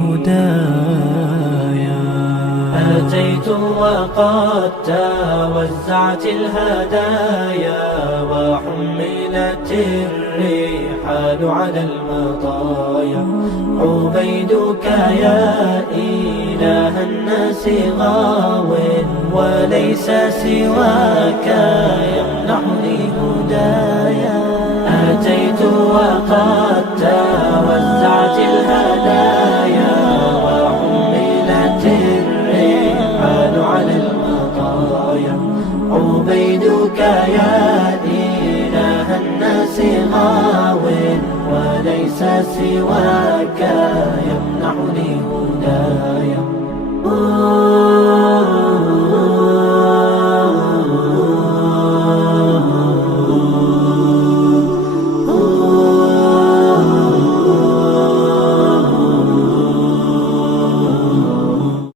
هدايا أتيت وقد توزعت الهدايا وحملت الرحال على المطايا. عبيدك يا إله الناس غاو وليس سواك يمنحني هدايا. أتيت وقد توزعت الهدايا وحملت الرحال على المطايا. عبيدك يا إله الناس غاو وليس سواك يمنحني هدايا.